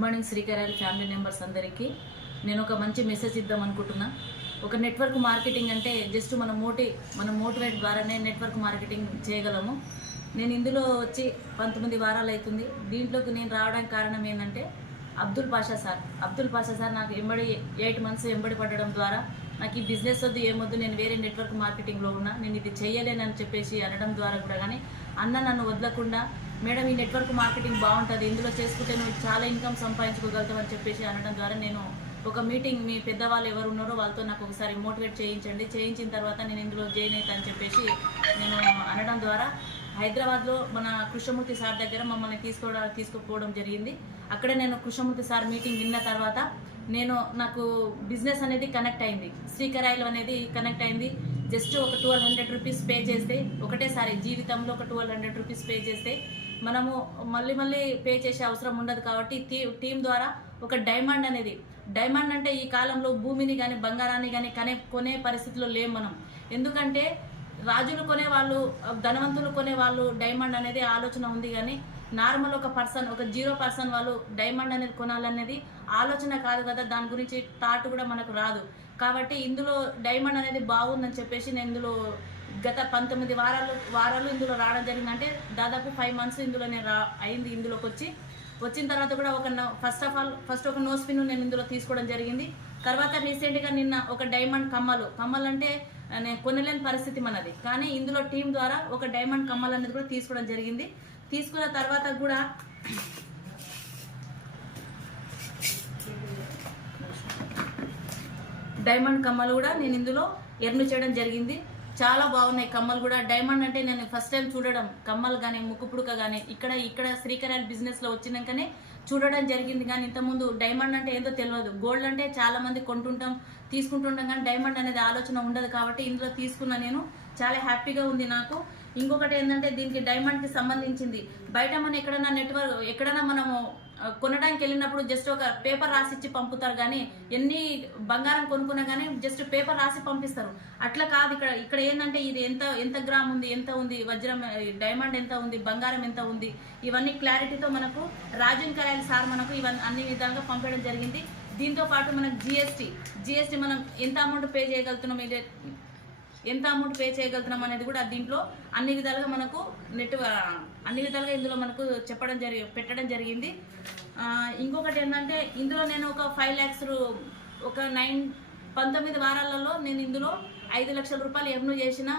Good morning శ్రీకరాయల్ family members అందరికీ నేను ఒక మంచి మెసేజ్ ఇద్దాం అనుకుంటున్నా. ఒక నెట్వర్క్ మార్కెటింగ్ అంటే జస్ట్ మన మోటివేట్ ద్వారానే నెట్వర్క్ మార్కెటింగ్ చేయగలము. నేను ఇందులో వచ్చి 19 వారాలు అవుతుంది. దీంట్లోకి నేను రావడానికి కారణం ఏంటంటే అబ్దుల్ పాషా సార్ నాకు 8 మంత్స్ ఎంబడి పడడం ద్వారా నాకు ఈ బిజినెస్ వద్దు ఏమొద్దు, నేను వేరే నెట్వర్క్ మార్కెటింగ్లో ఉన్నా, నేను ఇది చేయలేనని చెప్పేసి అనడం ద్వారా కూడా కానీ అన్న నన్ను వదలకుండా మేడం ఈ నెట్వర్క్ మార్కెటింగ్ బాగుంటుంది, ఇందులో చేసుకుంటే నువ్వు చాలా ఇన్కమ్ సంపాదించుకోగలుగుతావు అని చెప్పేసి అనడం ద్వారా నేను ఒక మీటింగ్ మీ పెద్దవాళ్ళు ఎవరు ఉన్నారో వాళ్ళతో నాకు ఒకసారి మోటివేట్ చేయించిన తర్వాత నేను ఇందులో జాయిన్ అవుతా అని చెప్పేసి నేను అనడం ద్వారా హైదరాబాద్లో మన కృష్ణమూర్తి సార్ దగ్గర మమ్మల్ని తీసుకుపోవడం జరిగింది. అక్కడే నేను కృష్ణమూర్తి సార్ మీటింగ్ విన్న తర్వాత నాకు బిజినెస్ అనేది కనెక్ట్ అయింది, శ్రీకరాయలు అనేది కనెక్ట్ అయింది. జస్ట్ ఒక 1200 రూపీస్ పే చేస్తే ఒకటేసారి జీవితంలో ఒక 1200 రూపీస్ పే చేస్తే మనము మళ్ళీ పే చేసే అవసరం ఉండదు. కాబట్టి టీం ద్వారా ఒక డైమండ్ అంటే ఈ కాలంలో భూమిని కానీ బంగారాన్ని కానీ కొనే పరిస్థితిలో లేం మనం. ఎందుకంటే రాజులు కొనేవాళ్ళు, ధనవంతులు కొనేవాళ్ళు డైమండ్ అనేది ఆలోచన ఉంది, కానీ నార్మల్ ఒక 0% వాళ్ళు డైమండ్ అనేది కొనాలనేది ఆలోచన కాదు కదా, దాని గురించి థాట్ కూడా మనకు రాదు. కాబట్టి ఇందులో డైమండ్ అనేది బాగుందని చెప్పేసి నేను ఇందులో గత 19 వారాలు ఇందులో రావడం జరిగింది. అంటే దాదాపు 5 మంత్స్ ఇందులో నేను అయింది. ఇందులోకి వచ్చిన తర్వాత కూడా ఫస్ట్ ఒక నోస్ పిన్ నేను ఇందులో తీసుకోవడం జరిగింది. తర్వాత రీసెంట్గా నిన్న ఒక డైమండ్ కమ్మలు అంటే నేను కొనలేని పరిస్థితి మనది, కానీ ఇందులో టీం ద్వారా ఒక డైమండ్ కమ్మలు అనేది కూడా తీసుకోవడం జరిగింది. తీసుకున్న తర్వాత కూడా డైమండ్ కమ్మలు కూడా నేను ఇందులో ఎర్న్ చేయడం జరిగింది. చాలా బాగున్నాయి కమ్మలు కూడా. డైమండ్ అంటే నేను ఫస్ట్ టైం చూడడం, కమ్మలు కానీ ముక్కు పుడక కానీ ఇక్కడ శ్రీకరాయల్ బిజినెస్లో వచ్చినాకనే చూడడం జరిగింది. కానీ ఇంతకుముందు డైమండ్ అంటే ఏందో తెలియదు. గోల్డ్ అంటే చాలా మంది తీసుకుంటుంటాం కానీ డైమండ్ అనేది ఆలోచన ఉండదు. కాబట్టి ఇందులో తీసుకున్న నేను చాలా హ్యాపీగా ఉంది నాకు. ఇంకొకటి ఏంటంటే దీనికి డైమండ్కి సంబంధించింది బయట మనం ఎక్కడైనా మనము కొనడానికి వెళ్ళినప్పుడు జస్ట్ ఒక పేపర్ రాసిచ్చి పంపుతారు, కానీ ఎన్ని బంగారం కొనుక్కున్నా కానీ జస్ట్ పేపర్ రాసి పంపిస్తారు. అట్లా కాదు ఇక్కడ ఏంటంటే ఇది ఎంత గ్రామ్ ఉంది, ఎంత ఉంది, వజ్రం డైమండ్ ఎంత ఉంది, బంగారం ఎంత ఉంది, ఇవన్నీ క్లారిటీతో మనకు రాజన్ కరాయల్ సార్ మనకు ఇవన్నీ అన్ని విధాలుగా పంపడం జరిగింది. దీంతో పాటు మనకు జిఎస్టీ మనం ఎంత అమౌంట్ పే చేయగలుగుతున్నాం అనేది కూడా దీంట్లో అన్ని విధాలుగా మనకు అన్ని విధాలుగా ఇందులో మనకు పెట్టడం జరిగింది. ఇంకొకటి ఏంటంటే ఇందులో నేను ఒక 5 lakhs ఒక 19 వారాలలో నేను ఇందులో 5 లక్షల రూపాయలు ఎర్న్ చేసిన.